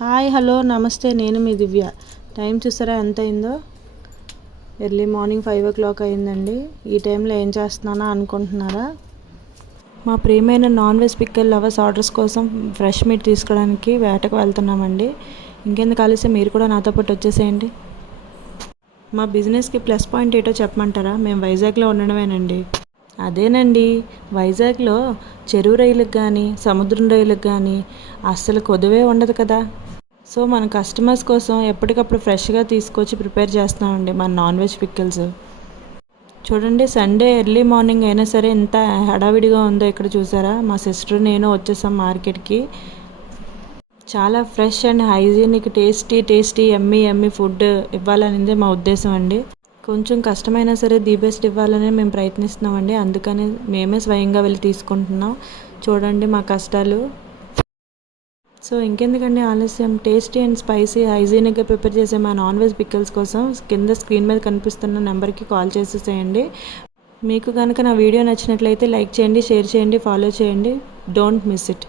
Hi hello నమస్తే, నేను మీ దివ్య. Time చూసారా ఎంత అయిందో? ఎర్లీ మార్నింగ్ 5 o'clock అయిందండి. ఈ టైంలో ఏం చేస్తున్నానా అనుకుంటున్నారా? మా ప్రియమైన non veg pickle lovers orders కోసం ఫ్రెష్ మీట్ తీసుకోవడానికి వేటకు వెళ్తున్నామండి. ఇంకెందుకు ఆలస్యం, మీరు కూడా నాతో పాటు వచ్చేసేయండి. మా బిజినెస్కి ప్లస్ పాయింట్ ఏంటో చెప్పమంటారా? మేము వైజాగ్లో ఉండడమేనండి. అదేనండి, వైజాగ్లో చెరువు రైలుకి కానీ సముద్రం రైలుకి కానీ అస్సలు కొదువే ఉండదు కదా. సో మన కస్టమర్స్ కోసం ఎప్పటికప్పుడు ఫ్రెష్గా తీసుకొచ్చి ప్రిపేర్ చేస్తామండి మన నాన్ వెజ్ పికిల్స్. చూడండి, సండే ఎర్లీ మార్నింగ్ అయినా సరే ఎంత హడావిడిగా ఉందో ఇక్కడ చూసారా. మా సిస్టర్ నేను వచ్చేసాం మార్కెట్కి. చాలా ఫ్రెష్ అండ్ హైజీనిక్ టేస్టీ ఎమ్మీ ఫుడ్ ఇవ్వాలనేది మా ఉద్దేశం అండి. కొంచెం కష్టమైనా సరే ది బెస్ట్ ఇవ్వాలని మేము ప్రయత్నిస్తున్నామండి. అందుకని మేమే స్వయంగా వెళ్ళి తీసుకుంటున్నాం. చూడండి మా కష్టాలు. సో ఇంకెందుకండి ఆలస్యం, టేస్టీ అండ్ స్పైసీ హైజీనిక్గా ప్రిపేర్ చేసే మా నాన్ వెజ్ పికిల్స్ కోసం కింద స్క్రీన్ మీద కనిపిస్తున్న నెంబర్కి కాల్ చేసేసేయండి. మీకు కనుక నా వీడియో నచ్చినట్లయితే లైక్ చేయండి, షేర్ చేయండి, ఫాలో చేయండి. Don't miss it.